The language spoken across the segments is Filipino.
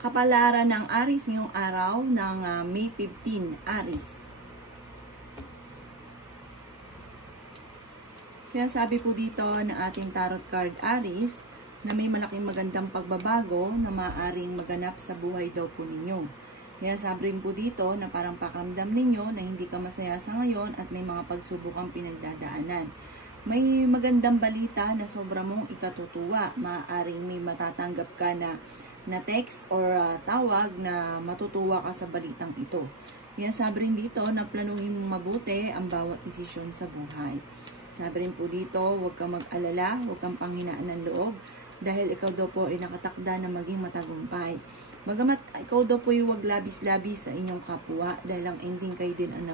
Kapalaran ng Aries ngayong araw ng May 15, Aries. Sinasabi po dito na ating tarot card Aries na may malaking magandang pagbabago na maaaring maganap sa buhay daw po ninyo. Kaya sabi rin po dito na parang pakiramdam ninyo na hindi ka masaya sa ngayon at may mga pagsubok kang pinagdadaanan. May magandang balita na sobra mong ikatutuwa. Maaaring may matatanggap ka na text or tawag na matutuwa ka sa balitang ito. Kaya sabi rin dito na planuhin mong mabuti ang bawat desisyon sa buhay. Sabi rin po dito, huwag kang mag-alala, huwag kang panghinaan ng loob dahil ikaw daw po ay nakatakda na maging matagumpay. Bagamat ikaw daw po ay huwag labis-labis sa inyong kapwa dahil ang ending kayo din ang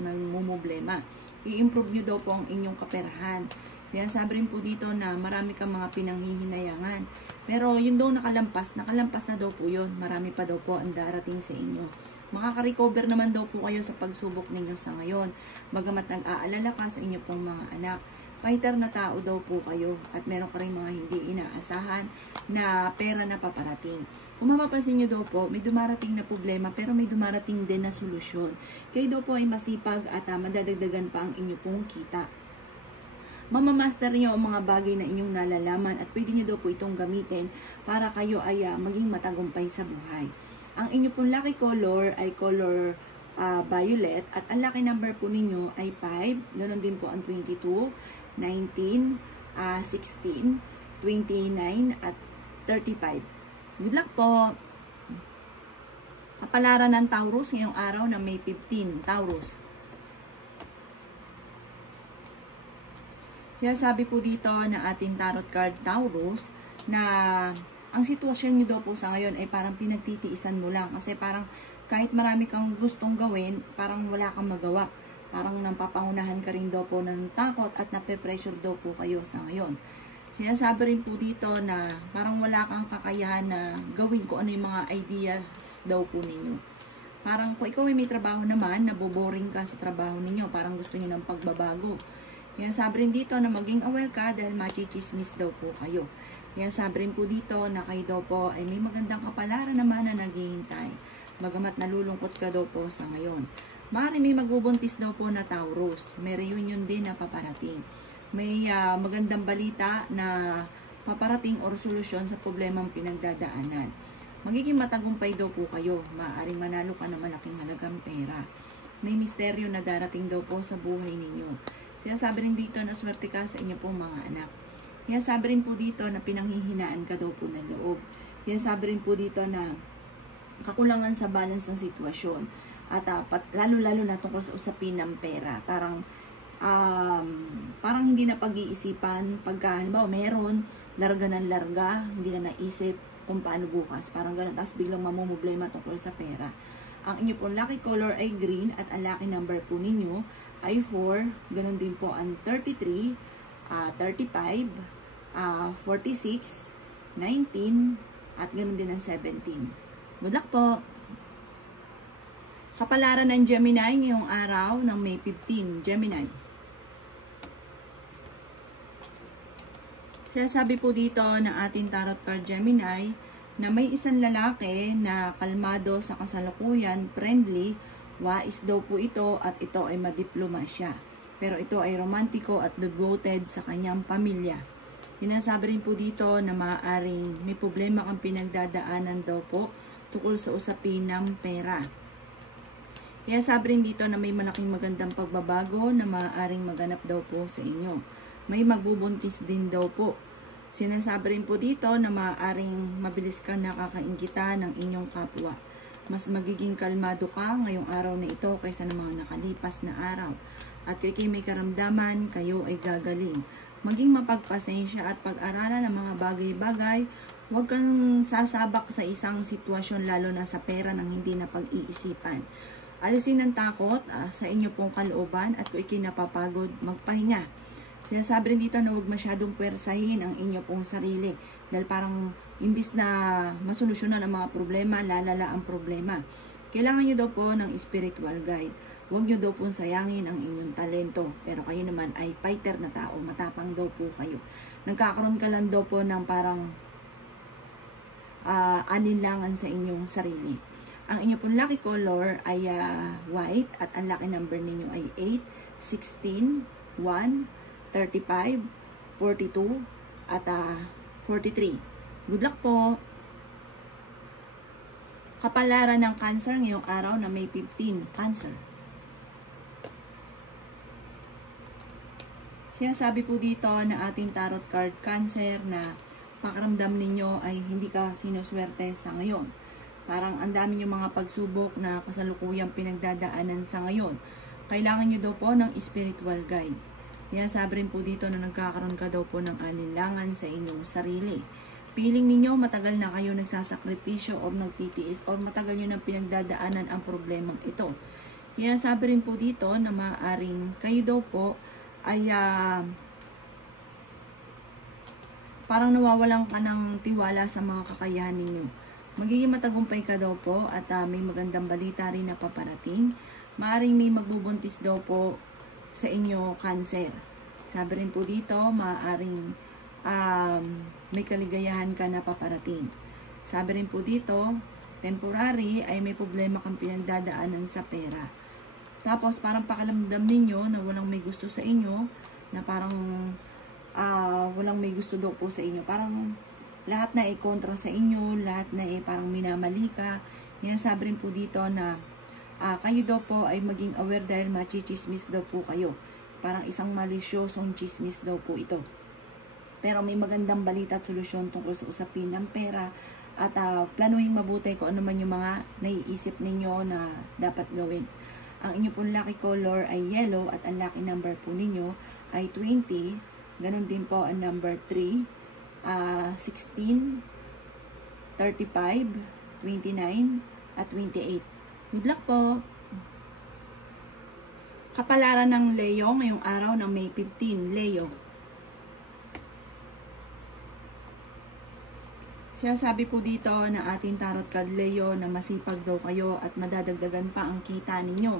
namumblema. I-improve nyo daw po ang inyong kaperahan. Sinasabi rin po dito na marami kang mga pinanghihinayangan. Pero yun daw nakalampas na daw po yun. Marami pa daw po ang darating sa inyo. Makaka-recover naman daw po kayo sa pagsubok ninyo sa ngayon. Bagamat nag-aalala ka sa inyo pong mga anak. Fighter na tao daw po kayo at meron ka rin mga hindi inaasahan na pera na paparating. Kung mapapansin nyo daw po, may dumarating na problema pero may dumarating din na solusyon. Kayo daw po ay masipag at madadagdagan pa ang inyo pong kita. Mamamaster niyo ang mga bagay na inyong nalalaman at pwede niyo daw po itong gamitin para kayo ay maging matagumpay sa buhay. Ang inyo pong lucky color ay color violet at ang lucky number po ninyo ay 5. Ganon din po ang 22, 19, 16, 29 at 35. Good luck po! Kapalaran ng Taurus ngayong araw na May 15, Taurus. Sinasabi po dito na ating tarot card Taurus na ang sitwasyon nyo daw po sa ngayon ay parang pinagtitiisan mo lang. Kasi parang kahit marami kang gustong gawin, parang wala kang magawa. Parang napapangunahan ka rin daw po ng takot at nape-pressure daw po kayo sa ngayon. Sinasabi rin po dito na parang wala kang kakayahan na gawin kung ano yung mga ideas daw po ninyo. Parang kung ikaw ay may trabaho naman, naboboring ka sa trabaho ninyo, parang gusto niyo ng pagbabago. Kaya sabi rin dito na maging aware ka dahil machichismis daw po kayo. Kaya sabi rin po dito na kayo daw po ay may magandang kapalaran naman na naghihintay. Bagamat nalulungkot ka daw po sa ngayon. Maaari may magbubuntis daw po na Taurus. May reunion din na paparating. May magandang balita na paparating o solusyon sa problemang pinagdadaanan. Magiging matagumpay daw po kayo. Maaaring manalo ka ng malaking halagang pera. May misteryo na darating daw po sa buhay ninyo. Sinasabi rin dito na swerte ka sa inyo pong mga anak. Kaya sabi rin po dito na pinanghihinaan ka daw po ng loob. Kaya sabi rin po dito na kakulangan sa balance ng sitwasyon. At lalo-lalo na tungkol sa usapin ng pera. Parang hindi na pag-iisipan. Pagka, halimbawa, meron, larga ng larga, hindi na naisip kung paano bukas. Parang ganun. Tapos biglang mamumblema tungkol sa pera. Ang inyo pong lucky color ay green at ang lucky number po ninyo ay 4, ganun din po ang 33, 35, 46, 19, at ganun din ang 17. Good luck po! Kapalaran ng Gemini ngayong araw ng May 15, Gemini. Sinasabi po dito ng ating tarot card Gemini na may isang lalaki na kalmado sa kasalukuyan, friendly, wais daw po ito at ito ay madiplomasya. Pero ito ay romantiko at devoted sa kanyang pamilya. Sinasabi rin po dito na maaaring may problema kang pinagdadaanan daw po tungkol sa usapin ng pera. Kaya sabi rin dito na may malaking magandang pagbabago na maaaring maganap daw po sa inyo. May magbubuntis din daw po. Sinasabi rin po dito na maaaring mabilis kang nakakainggitan ng inyong kapwa. Mas magiging kalmado ka ngayong araw na ito kaysa ng mga nakalipas na araw. At kay may karamdaman, kayo ay gagaling. Maging mapagpasensya at pag-aralan ng mga bagay-bagay. Huwag kang sasabak sa isang sitwasyon lalo na sa pera ng hindi na pag-iisipan. Alisin ang takot sa inyo pong kalooban at kung ikinapapagod, magpahinga. Sinasabi rin dito na huwag masyadong pwersahin ang inyo pong sarili dahil parang imbis na masolusyonan ang mga problema, lalala ang problema. Kailangan nyo daw po ng spiritual guide. Huwag nyo daw po sayangin ang inyong talento. Pero kayo naman ay fighter na tao, matapang daw po kayo. Nagkakaroon ka lang daw po ng parang alinlangan sa inyong sarili. Ang inyo pong lucky color ay white at ang lucky number ninyo ay 8, 16, 1, 35, 42 at 43. Good luck po! Kapalaran ng Cancer ngayong araw na May 15, Cancer. Sinasabi po dito na ating tarot card Cancer na pakiramdam ninyo ay hindi ka sinuswerte sa ngayon. Parang ang dami yung mga pagsubok na kasalukuyang pinagdadaanan sa ngayon. Kailangan nyo daw po ng spiritual guide. Sinasabi rin po dito na nagkakaroon ka daw po ng alinlangan sa inyong sarili. Feeling ninyo matagal na kayo nagsasakripisyo o nagtitiis o matagal nyo nang pinagdadaanan ang problemang ito. Sinasabi rin po dito na maaaring kayo daw po ay parang nawawalan ka ng tiwala sa mga kakayahan ninyo. Magiging matagumpay ka daw po at may magandang balita rin na paparating. Maaaring may magbubuntis daw po sa inyo, Cancer. Sabi rin po dito, maaaring may kaligayahan ka na paparating. Sabi rin po dito, temporary ay may problema kang pinagdadaanan sa pera. Tapos parang pakiramdam ninyo na walang may gusto sa inyo, na parang walang may gusto daw po sa inyo. Parang lahat na kontra sa inyo, lahat na parang minamali ka. Yan, sabi rin po dito na kayo daw po ay maging aware dahil machichismis daw po kayo. Parang isang malisyosong chismis daw po ito. Pero may magandang balita at solusyon tungkol sa usapin ng pera at planuhin mabuti kung ano man yung mga naiisip ninyo na dapat gawin. Ang inyo pong lucky color ay yellow at ang lucky number po ninyo ay 20. Ganon din po ang number 3, 16, 35, 29, at 28. Good luck po! Kapalaran ng Leo ngayong araw ng May 15, Leo. Siya sabi po dito na ating tarot card Leo na masipag daw kayo at madadagdagan pa ang kita ninyo.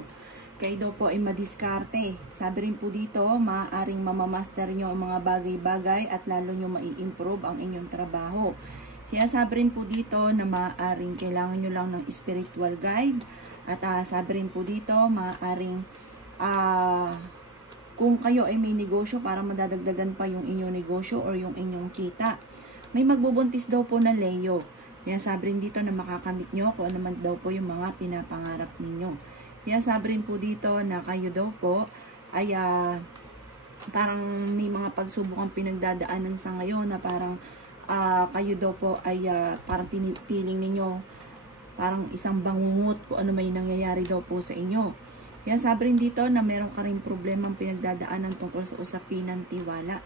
Kayo daw po ay madiskarte. Sabi rin po dito, maaaring mamamaster nyo ang mga bagay-bagay at lalo nyo mai-improve ang inyong trabaho. Sinasabi rin po dito na maaaring kailangan nyo lang ng spiritual guide. At sabi rin po dito, maaaring kung kayo ay may negosyo para madadagdagan pa yung inyong negosyo or yung inyong kita. May magbubuntis daw po na Leo. Yan, sabi rin dito na makakamit nyo kung ano man daw po yung mga pinapangarap ninyo. Yan, sabi rin po dito na kayo daw po ay parang may mga pagsubok ang pinagdadaanan sa ngayon na parang kayo daw po ay parang pinipiling ninyo parang isang bangungot kung ano may nangyayari daw po sa inyo. Yan, sabi rin dito na meron ka rin problemang pinagdadaanan tungkol sa usapin ng tiwala.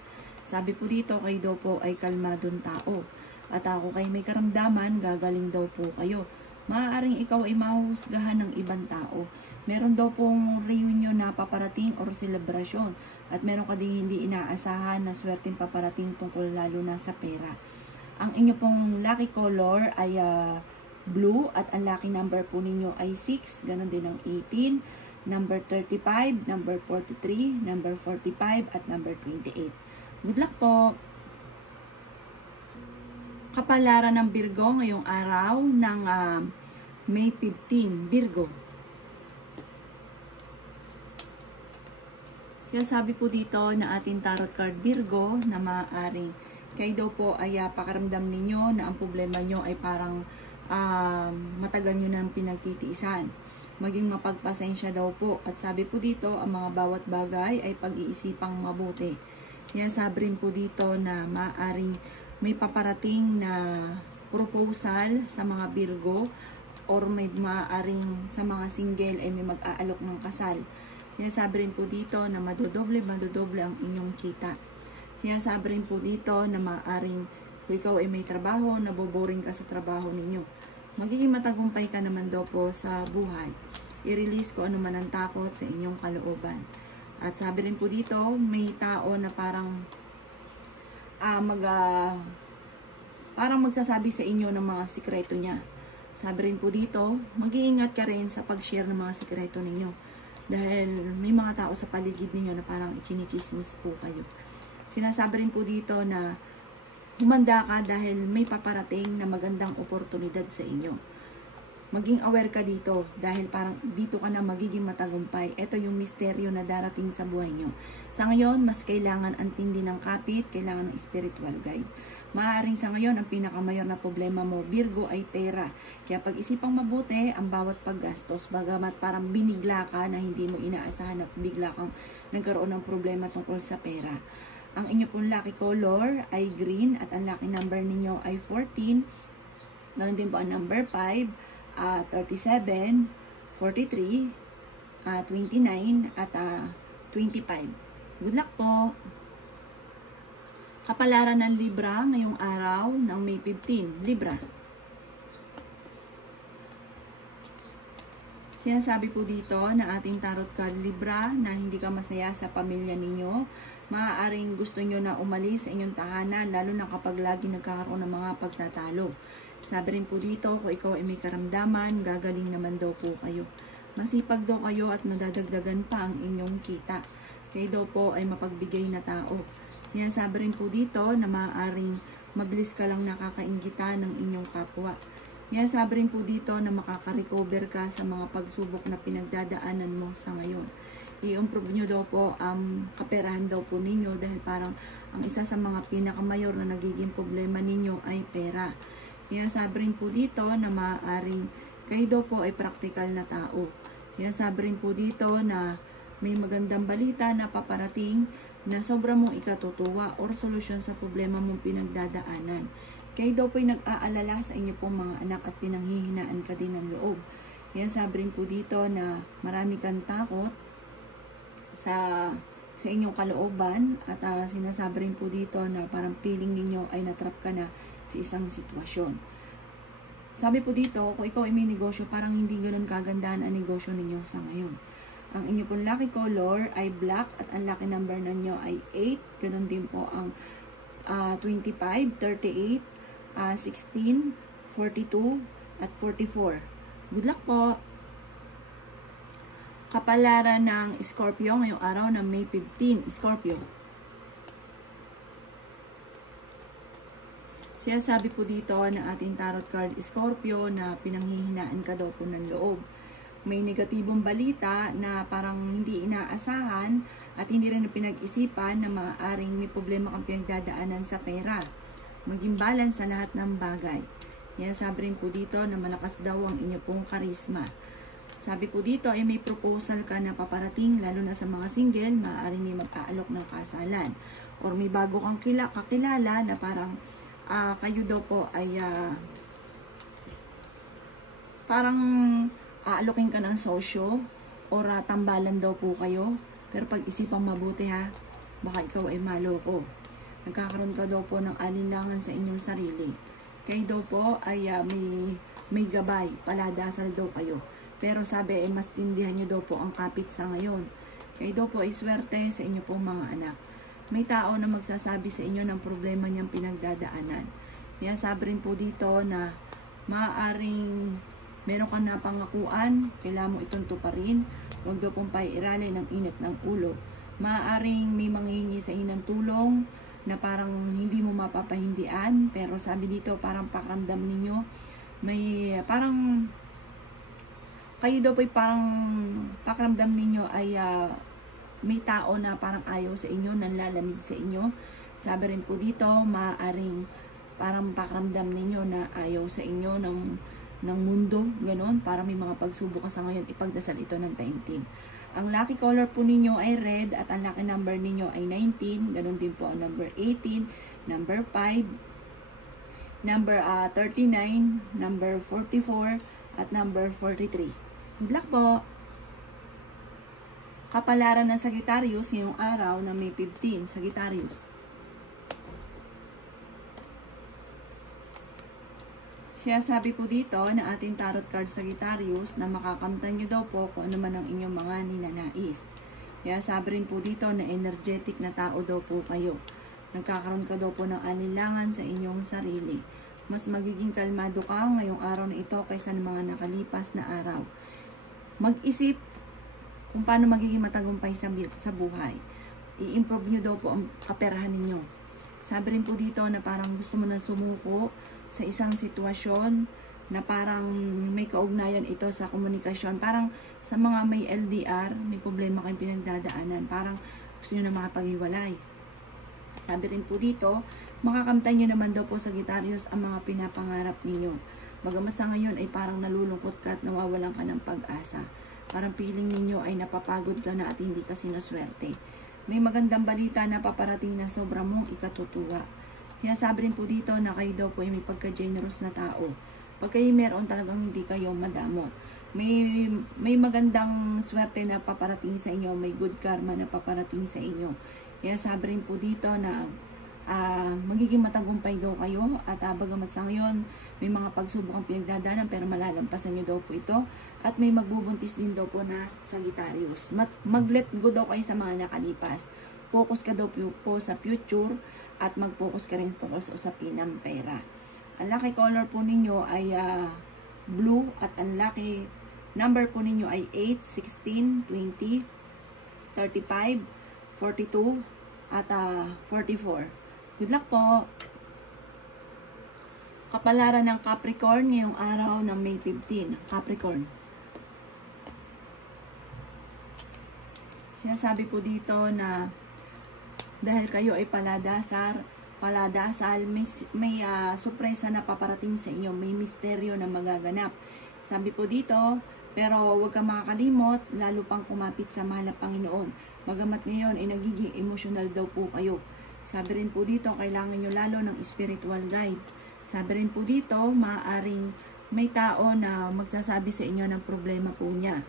Sabi po dito, kayo daw po ay kalmadong tao. At ako kayo may karamdaman, gagaling daw po kayo. Maaaring ikaw ay mahusgahan ng ibang tao. Meron daw pong reunion na paparating or selebrasyon. At meron ka din hindi inaasahan na swerteng paparating tungkol lalo na sa pera. Ang inyo pong lucky color ay blue at ang lucky number po ninyo ay 6. Ganon din ang 18, number 35, number 43, number 45 at number 28. Good luck po! Kapalaran ng Virgo ngayong araw ng May 15, Virgo. Kaya sabi po dito na ating tarot card Virgo na maaaring kayo daw po ay pakaramdam ninyo na ang problema nyo ay parang matagal nyo nang pinagtitiisan. Maging mapagpasensya daw po. At sabi po dito, ang mga bawat bagay ay pag-iisipang mabuti. Yan, sabi rin po dito na maaaring may paparating na proposal sa mga Virgo or may maaaring sa mga single ay may mag-aalok ng kasal. Sinasabi rin po dito na madodoble ang inyong kita. Sinasabi rin po dito na maaaring kung ikaw ay may trabaho, naboboring ka sa trabaho ninyo. Magiging matagumpay ka naman daw po sa buhay. I-release ko ano man ang takot sa inyong kalooban. At sabi rin po dito, may tao na parang parang magsasabi sa inyo ng mga sikreto niya. Sabi rin po dito, mag-iingat ka rin sa pag-share ng mga sikreto ninyo. Dahil may mga tao sa paligid ninyo na parang ichinichismis po kayo. Sinasabi rin po dito na humanda ka dahil may paparating na magandang oportunidad sa inyo. Maging aware ka dito dahil parang dito ka na magiging matagumpay. Ito yung misteryo na darating sa buhay nyo. Sa ngayon, mas kailangan ang tindi ng kapit, kailangan ng spiritual guide. Maaaring sa ngayon, ang pinakamayor na problema mo, Virgo, ay pera. Kaya pag-isipang mabuti ang bawat paggastos, bagamat parang binigla ka na hindi mo inaasahan na bigla kang nagkaroon ng problema tungkol sa pera. Ang inyo pong lucky color ay green at ang lucky number ninyo ay 14. Ganoon din po ang number 5. 37, 43, 29, at 25. Good luck po! Kapalaran ng Libra ngayong araw ng May 15. Libra. Sinasabi po dito na ating tarot card Libra na hindi ka masaya sa pamilya ninyo. Maaaring gusto nyo na umalis sa inyong tahanan lalo na kapag lagi nagkakaroon ng mga pagtatalo. Sabi rin po dito, kung ikaw ay may karamdaman, gagaling naman daw po kayo. Masipag daw kayo at nadadagdagan pa ang inyong kita. Kayo daw po ay mapagbigay na tao. Sabi rin po dito na maaaring mabilis ka lang nakakainggitan ng inyong kapwa. Sabi rin po dito na makaka-recover ka sa mga pagsubok na pinagdadaanan mo sa ngayon. I-improve nyo daw po ang kaperahan daw po ninyo dahil parang ang isa sa mga pinakamayor na nagiging problema ninyo ay pera. Sabi rin po dito na maaaring kayo daw po ay practical na tao. Sabi rin po dito na may magandang balita na paparating na sobra mong ikatutuwa or solusyon sa problema mong pinagdadaanan. Kayo daw po ay nag-aalala sa inyo pong mga anak at pinanghihinaan ka din ng loob. Sabi rin po dito na marami kang takot sa inyong kalooban at sinasabi rin po dito na parang feeling ninyo ay natrap ka na sa isang sitwasyon. Sabi po dito, kung ikaw ay may negosyo, parang hindi ganoon kagandaan ang negosyo ninyo sa ngayon. Ang inyo pong lucky color ay black at ang lucky number ninyo ay 8. Ganon din po ang 25, 38, 16, 42, at 44. Good luck po! Kapalaran ng Scorpio ngayong araw ng May 15. Scorpio. Sabi po dito na ating tarot card Scorpio na pinanghihinaan ka daw po ng loob. May negatibong balita na parang hindi inaasahan at hindi rin pinag-isipan na maaaring may problema kang pinagdadaanan sa pera. Maging balance sa lahat ng bagay. Sabi rin po dito na malakas daw ang inyo pong karisma. Sabi po dito ay may proposal ka na paparating lalo na sa mga single, maaaring may mag-aalok ng kasalan. Or may bago kang kakilala na parang kayo daw po ay parang aalokin ka ng sosyo or tambalan daw po kayo. Pero pag-isipang mabuti ha, baka ikaw ay maloko. Nagkakaroon ka daw po ng alinlangan sa inyong sarili. Kayo daw po ay may gabay, paladasal daw kayo. Pero sabi ay mas tindihan nyo daw po ang kapit sa ngayon. Kayo daw po ay swerte sa inyo pong mga anak. May tao na magsasabi sa inyo ng problema niyang pinagdadaanan. Sabi rin po dito na maaaring meron ka na pangakuan, kailangan mo itong tuparin. Huwag daw pong paiiralin ng init ng ulo. Maaaring may manghihingi sa inyo ng tulong na parang hindi mo mapapahindian. Pero sabi dito parang pakiramdam ninyo, may parang kayo daw po parang pakiramdam ninyo ay may tao na parang ayaw sa inyo, nanlalamig sa inyo. Sabi rin po dito, maaaring parang pakiramdam ninyo na ayaw sa inyo ng mundo, gano'n. Para may mga pagsubok ka sa ngayon, ipagdasal ito ng taimtim. Ang lucky color po ninyo ay red at ang lucky number ninyo ay 19. Gano'n din po ang number 18, number 5, number 39, number 44, at number 43. Good luck po! Kapalaran ng Sagittarius ngayong araw na May 15. Sagittarius. Sabi po dito na ating tarot card Sagittarius na makakamtan nyo daw po kung ano man ang inyong mga ninanais. Sabi rin po dito na energetic na tao daw po kayo. Nagkakaroon ka daw po ng alinlangan sa inyong sarili. Mas magiging kalmado ka ngayong araw na ito kaysa ng mga nakalipas na araw. Mag-isip kung paano magiging matagumpay sa buhay. I-improve nyo daw po ang kaperahan ninyo. Sabi rin po dito na parang gusto mo na sumuko sa isang sitwasyon na parang may kaugnayan ito sa komunikasyon. Parang sa mga may LDR, may problema kayong pinagdadaanan. Parang gusto nyo na makapaghiwalay. Sabi rin po dito, makakamtan nyo naman daw po Sagittarius ang mga pinapangarap ninyo. Bagamat sa ngayon ay parang nalulungkot ka at nawawalan ka ng pag-asa. Parang feeling ninyo ay napapagod ka na at hindi ka sinuswerte. May magandang balita na paparating na sobrang mong ikatutuwa. Sinasabi rin po dito na kayo daw po ay may pagka-generous na tao. Pag kayo meron talagang hindi kayo madamot. May magandang swerte na paparating sa inyo. May good karma na paparating sa inyo. Kaya sabi rin po dito na magiging matagumpay daw kayo. At bagamat sa ngayon may mga pagsubok ang pinagdadaanan pero malalampasan nyo daw po ito. At may magbubuntis din daw po na Sagittarius. Mag-let go daw kayo sa mga nakalipas. Focus ka daw po sa future at mag-focus ka rin po sa usapin ng pera. Ang lucky color po ninyo ay blue at ang lucky number po ninyo ay 8, 16, 20, 35, 42 at 44. Good luck po! Kapalaran ng Capricorn ngayong araw ng May 15. Capricorn. Sinasabi po dito na dahil kayo ay paladasal, may sorpresa na paparating sa inyo, may misteryo na magaganap. Sabi po dito, pero huwag kang makakalimot, lalo pang kumapit sa mahal na Panginoon. Bagamat ngayon ay nagiging emotional daw po kayo. Sabi rin po dito, kailangan nyo lalo ng spiritual guide. Sabi rin po dito, maaaring may tao na magsasabi sa inyo ng problema po niya.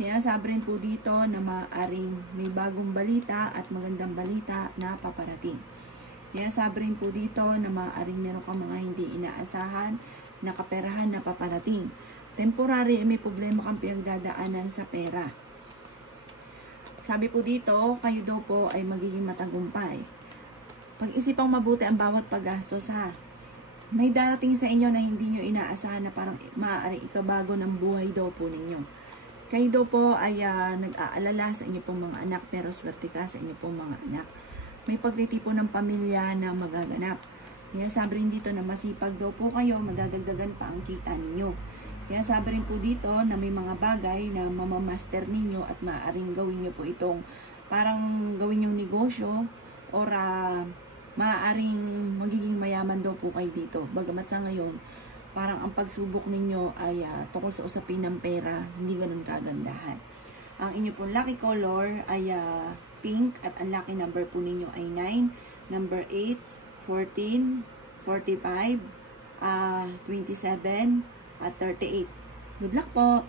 Sinasabi rin po dito na maaaring may bagong balita at magandang balita na paparating. Sinasabi rin po dito na maaaring meron kang mga hindi inaasahan na kaperahan na paparating. Temporary ay may problema kang pinagdadaanan sa pera. Sabi po dito, kayo daw po ay magiging matagumpay. Pag-isipang mabuti ang bawat paggastos ha. May darating sa inyo na hindi nyo inaasahan na parang maaaring ikabago ng buhay daw po ninyo. Kayo daw po ay nag-aalala sa inyo pong mga anak pero swerte ka sa inyo pong mga anak. May pagtitipon ng pamilya na magaganap. Kaya sabi rin dito na masipag daw po kayo, magagagdagan pa ang kita ninyo. Kaya sabi rin po dito na may mga bagay na mamamaster ninyo at maaaring gawin nyo po itong parang gawin yung negosyo or maaaring magiging mayaman daw po kayo dito. Bagamat sa ngayon, parang ang pagsubok ninyo ay tungkol sa usapin ng pera, hindi ganun kagandahan. Ang inyo po lucky color ay pink at ang lucky number po ninyo ay 9, number 8, 14, 45, 27, at 38. Good luck po!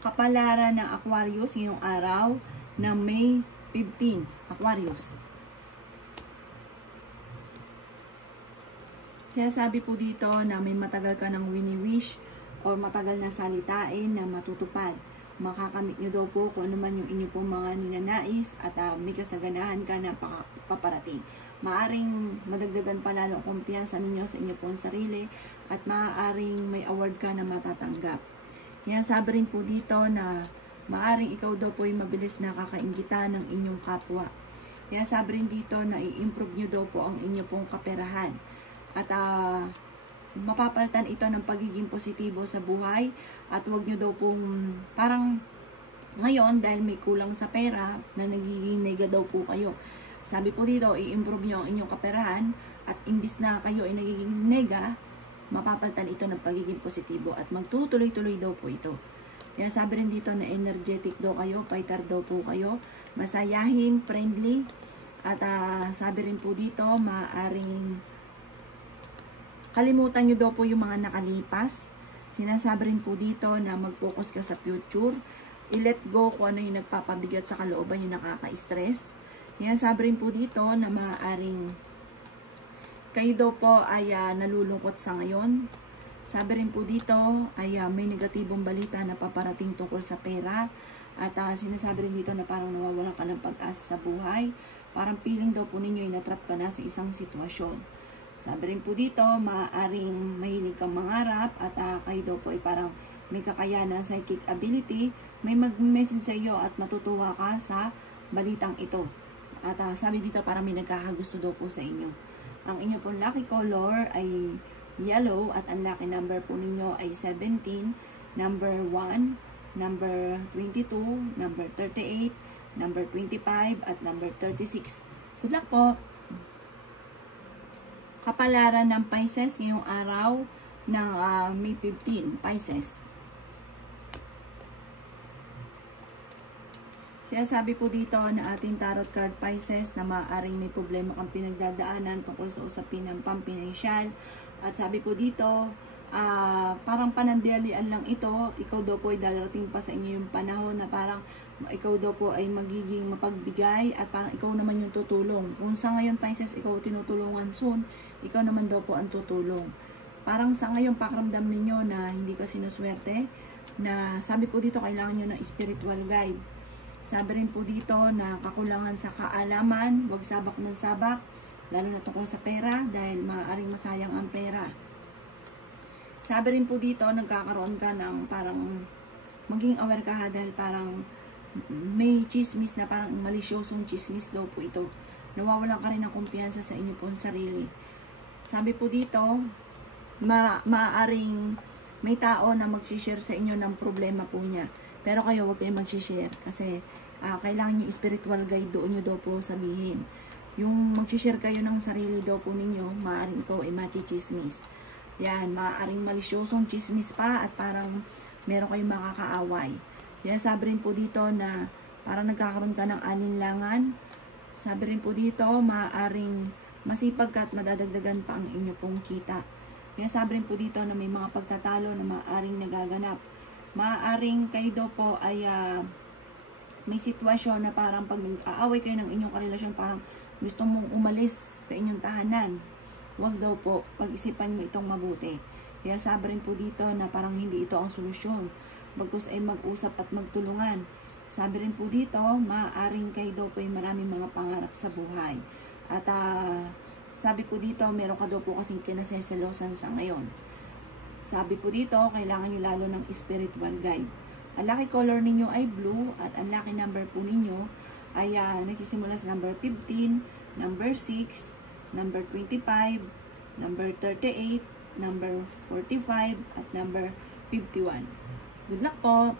Kapalaran ng Aquarius ngayong araw ng May 15. Aquarius. Sinasabi po dito na may matagal ka ng wini-wish o matagal na salitain na matutupad. Makakamit nyo daw po kung ano man yung inyo pong mga ninanais at may kasaganahan ka na paparating. Maaring madagdagan pa lalo ang kumpiyansa ninyo sa inyo pong sarili at maaaring may award ka na matatanggap. Yan, sabi rin po dito na maaring ikaw daw po ay mabilis na kakainggitan ng inyong kapwa. Yan, sabi rin dito na i-improve nyo daw po ang inyo pong kaperahan. At mapapalitan ito ng pagiging positibo sa buhay at huwag nyo daw pong parang ngayon dahil may kulang sa pera na nagiging nega daw po kayo. Sabi po dito, i-improve nyo ang inyong kaperahan at imbis na kayo ay nagiging nega, mapapalitan ito ng pagiging positibo at magtutuloy-tuloy daw po ito. Kaya sabi rin dito na energetic daw kayo, fighter daw po kayo, masayahin, friendly at sabi rin po dito, maaaring kalimutan nyo daw po yung mga nakalipas. Sinasabi rin po dito na mag-focus ka sa future. I-let go kung ano yung nagpapabigat sa kalooban yung nakaka-stress. Sinasabi rin po dito na maaaring kayo daw po ay nalulungkot sa ngayon. Sabi rin po dito ay may negatibong balita na paparating tungkol sa pera. At sinasabi rin dito na parang nawawalan ka ng pag-asa sa buhay. Parang feeling daw po ninyo ay natrap ka na sa isang sitwasyon. Sabi rin po dito, maaaring mahilig kang mangarap at kayo daw po ay parang may kakayanan, psychic ability, may mag-message sa iyo at matutuwa ka sa balitang ito. At sabi dito parang may nagkakagusto daw po sa inyo. Ang inyo pong lucky color ay yellow at ang lucky number po ninyo ay 17, number 1, number 22, number 38, number 25, at number 36. Good luck po! Kapalaran ng Pisces ngayong araw ng May 15, Pisces. Sinasabi po dito na ating tarot card Pisces na maaaring may problema kang pinagdadaanan tungkol sa usapin ng pampinansyal. At sabi po dito, parang panandalian lang ito. Ikaw daw po ay darating pa sa inyo yung panahon na parang ikaw daw po ay magiging mapagbigay at parang ikaw naman yung tutulong. Kung sa ngayon Pisces, ikaw tinutulungan soon, ikaw naman daw po ang tutulong. Parang sa ngayon pakiramdam ninyo na hindi ka sinuswerte, na sabi po dito kailangan nyo ng spiritual guide. Sabi rin po dito na kakulangan sa kaalaman, huwag sabak ng sabak, lalo na tungkol sa pera dahil maaaring masayang ang pera. Sabi rin po dito, nagkakaroon ka ng parang maging aware ka dahil parang may chismis na parang malisyosong chismis daw po ito. Nawawalan ka rin ng kumpiyansa sa inyo pong sarili. Sabi po dito, maaaring may tao na magsishare sa inyo ng problema po niya. Pero kayo, huwag kayong mag-share kasi kailangan yung spiritual guide doon nyo daw po sabihin. Yung mag-share kayo ng sarili daw po ninyo, maaaring ikaw ay machichismis. Yan, maaaring malisyosong chismis pa at parang meron kayong makakaaway. Yan, sabi rin po dito na parang nagkakaroon ka ng alinlangan. Sabi rin po dito, maaaring masipag ka at madadagdagan pa ang inyo pong kita. Yan, sabi rin po dito na may mga pagtatalo na maaaring nagaganap. Maaaring kayo daw po ay may sitwasyon na parang pag nag-aaway kayo ng inyong karelasyon, parang gusto mong umalis sa inyong tahanan. Huwag daw po, pag-isipan mo itong mabuti. Kaya sabi rin po dito na parang hindi ito ang solusyon. Bagkus ay mag-usap at magtulungan. Sabi rin po dito, maaaring kayo daw po ay maraming mga pangarap sa buhay. At sabi po dito, meron ka daw po kasing kinaseselosan sa ngayon. Sabi po dito, kailangan nyo lalo ng spiritual guide. Ang lucky color ninyo ay blue at ang lucky number po ninyo ay nagsisimula sa number 15, number 6, number 25, number 38, number 45, at number 51. Good luck po!